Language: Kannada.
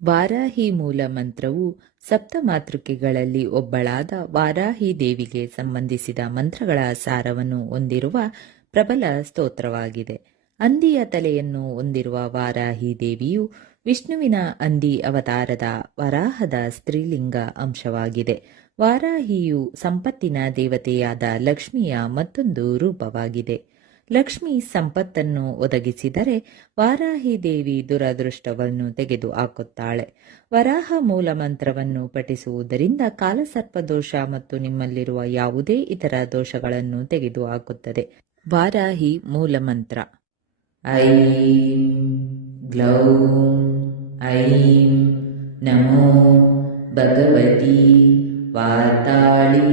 ವಾರಾಹಿ ಮೂಲ ಮಂತ್ರವು ಸಪ್ತಮಾತೃಕೆಗಳಲ್ಲಿ ಒಬ್ಬಳಾದ ವಾರಾಹಿ ದೇವಿಗೆ ಸಂಬಂಧಿಸಿದ ಮಂತ್ರಗಳ ಸಾರವನ್ನು ಹೊಂದಿರುವ ಪ್ರಬಲ ಸ್ತೋತ್ರವಾಗಿದೆ. ಹಂದಿಯ ತಲೆಯನ್ನು ಹೊಂದಿರುವ ವಾರಾಹಿ ದೇವಿಯು ವಿಷ್ಣುವಿನ ಹಂದಿ ಅವತಾರದ ವರಾಹದ ಸ್ತ್ರೀಲಿಂಗ ಅಂಶವಾಗಿದೆ. ವಾರಾಹಿಯು ಸಂಪತ್ತಿನ ದೇವತೆಯಾದ ಲಕ್ಷ್ಮಿಯ ಮತ್ತೊಂದು ರೂಪವಾಗಿದೆ. ಲಕ್ಷ್ಮಿ ಸಂಪತ್ತನ್ನು ಒದಗಿಸಿದರೆ ವಾರಾಹಿ ದೇವಿ ದುರದೃಷ್ಟವನ್ನು ತೆಗೆದುಹಾಕುತ್ತಾಳೆ. ವರಾಹ ಮೂಲ ಮಂತ್ರವನ್ನು ಪಠಿಸುವುದರಿಂದ ಕಾಲಸರ್ಪ ದೋಷ ಮತ್ತು ನಿಮ್ಮಲ್ಲಿರುವ ಯಾವುದೇ ಇತರ ದೋಷಗಳನ್ನು ತೆಗೆದುಹಾಕುತ್ತದೆ. ವಾರಾಹಿ ಮೂಲ ಮಂತ್ರ: ಐಂ ಗ್ಲೌಂ ಐಂ ನಮೋ ಭಗವತಿ ವಾತಾಳಿ